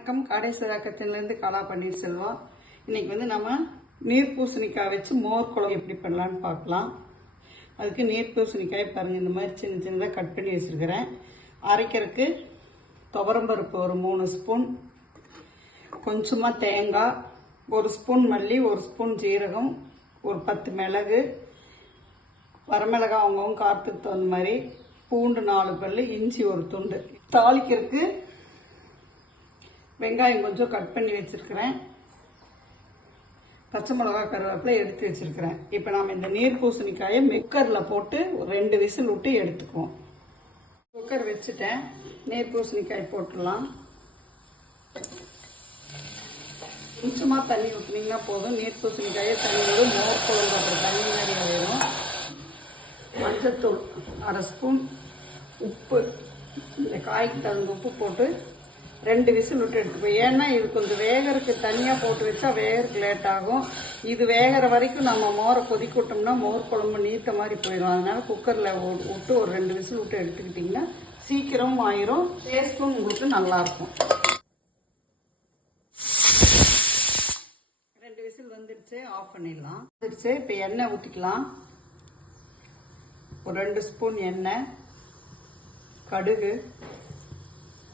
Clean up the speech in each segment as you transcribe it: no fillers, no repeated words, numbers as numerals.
வணக்கம். காடேஸ்வராக்கத்திலிருந்து கலா பன்னீர்செல்வம். இன்னைக்கு நம்ம நீர் பூசணிக்காய் வச்சு மோர் குழம்பு எப்படி பண்ணலான்னு பார்க்கலாம். அதுக்கு நீர் பூசணிக்காய் பாருங்கள், இந்த மாதிரி சின்ன சின்னதாக கட் பண்ணி வச்சுருக்கிறேன். அரைக்கிறதுக்கு துவரம்பருப்பு ஒரு 3 ஸ்பூன், கொஞ்சமாக தேங்காய், 1 ஸ்பூன் மல்லி, 1 ஸ்பூன் ஜீரகம், ஒரு 10 மிளகு, வரமிளகாய் அவங்கவுங்க காரத்துக்கு தகுந்த மாதிரி, பூண்டு 4 பல், இஞ்சி ஒரு துண்டு. தாளிக்கிறதுக்கு வெங்காயம் கொஞ்சம் கட் பண்ணி வச்சிருக்கிறேன், பச்சை மிளகா கருவேப்பிலை எடுத்து வச்சிருக்கிறேன். இப்போ நாம் இந்த நீர் பூசணிக்காயை குக்கரில் போட்டு ஒரு 2 விசில் விட்டு எடுத்துக்குவோம். குக்கர் வச்சுட்டேன். நீர் பூசணிக்காய் போட்டுடலாம். கொஞ்சமாக தண்ணி ஊற்றினீங்கன்னா போதும். நீர் பூசணிக்காயை தண்ணியோடு மோர் குழம்பு அப்புறம் தண்ணி மாதிரி வேணும். மஞ்சத்தூள் 1/2 ஸ்பூன், உப்பு, இந்த காய்க்கு தகுந்த உப்பு போட்டு 2 விசில் விட்டு எடுத்துப்போம். ஏன்னா இது கொஞ்சம் வேகறதுக்கு தனியாக போட்டு வச்சா வேகறதுக்கு லேட் ஆகும். இது வேகிற வரைக்கும் நம்ம மோரை கொதிக்க விட்டோம்னா மோர் குழம்பு நீட்ட மாதிரி போயிடும். அதனால குக்கரில் விட்டு ஒரு 2 விசில் விட்டு எடுத்துக்கிட்டிங்கன்னா சீக்கிரமும் ஆயிரும், டேஸ்ட்டும் உங்களுக்கு நல்லாயிருக்கும். 2 விசில் வந்துடுச்சு, ஆஃப் பண்ணிடலாம். வந்துடுச்சு. இப்போ எண்ணெய் ஊற்றிக்கலாம். ஒரு 2 ஸ்பூன் எண்ணெய், கடுகு.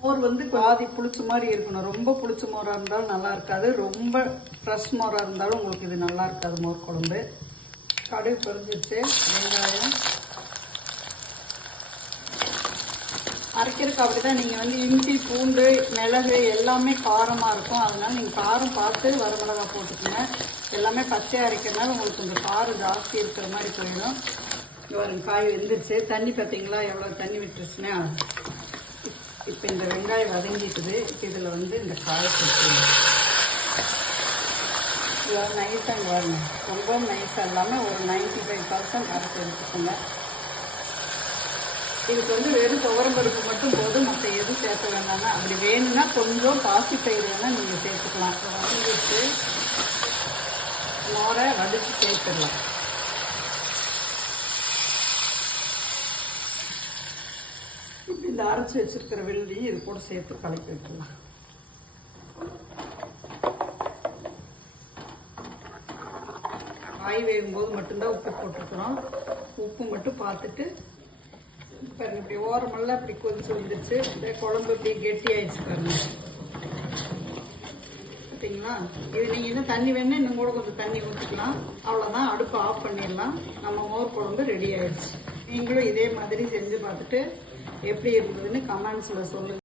மோர் பாதி புளிச்ச மாதிரி இருக்கணும். ரொம்ப புளிச்ச மோராக இருந்தாலும் நல்லா இருக்காது, ரொம்ப ஃப்ரெஷ் மோராக இருந்தாலும் உங்களுக்கு இது நல்லா இருக்காது மோர் குழம்பு. கடுகு பொரிஞ்சிச்சு. வெங்காயம் அரைக்கிறதுக்கு அப்படிதான். நீங்கள் இஞ்சி, பூண்டு, மிளகு எல்லாமே காரமாக இருக்கும். அதனால நீங்கள் காரம் பார்த்து வரமிளகாய் போட்டுக்கோங்க. எல்லாமே பச்சையாக அரைக்கிறதுனால உங்களுக்கு கொஞ்சம் காரம் ஜாஸ்தி இருக்கிற மாதிரி போயிடும். ஒரு காய் வெந்துருச்சு. தண்ணி பார்த்தீங்களா எவ்வளோ தண்ணி விட்டுருச்சுன்னா. இப்போ இந்த வெங்காயம் வதங்கிட்டுது. இதில் இந்த காய் போட்டுருங்க. இவ்வளோ நைஸாக வரணும், ரொம்ப நைஸாக இல்லாமல் ஒரு 95% அரைச்சி எடுத்துக்கோங்க. இதுக்கு வெறும் துவரம்பருப்பு மட்டும் போதும், மற்ற எதுவும் சேர்க்க வேண்டாம்னா. அப்படி வேணும்னா கொஞ்சம் பாசிப்பயிறு வேணால் நீங்கள் சேர்த்துக்கலாம். வதங்கிட்டு மோரை வடித்து சேர்த்துடலாம். இந்த அரைச்சி வச்சிருக்கிற வெள்ளையும் இது கூட சேர்த்து கலக்கி வைக்கலாம். காய் வேகும்போது மட்டும்தான் உப்பு போட்டுருக்குறோம். உப்பு மட்டும் பார்த்துட்டு பாருங்க. இப்படி ஓரமெல்லாம் இப்படி கொதிச்சு வந்துடுச்சு. இந்த குழம்பு இப்படி கெட்டி ஆயிடுச்சு பாருங்க. பார்த்தீங்களா? இது நீங்கள் இன்னும் தண்ணி வேணும், இன்னும் கூட கொஞ்சம் தண்ணி ஊற்றிக்கலாம். அவ்வளோதான், அடுப்பு ஆஃப் பண்ணிடலாம். நம்ம மோர் குழம்பு ரெடி ஆயிடுச்சு. நீங்களும் இதே மாதிரி செஞ்சு பார்த்துட்டு எப்படி இருந்ததுன்னு கமெண்ட்ஸில் சொல்லுங்கள்.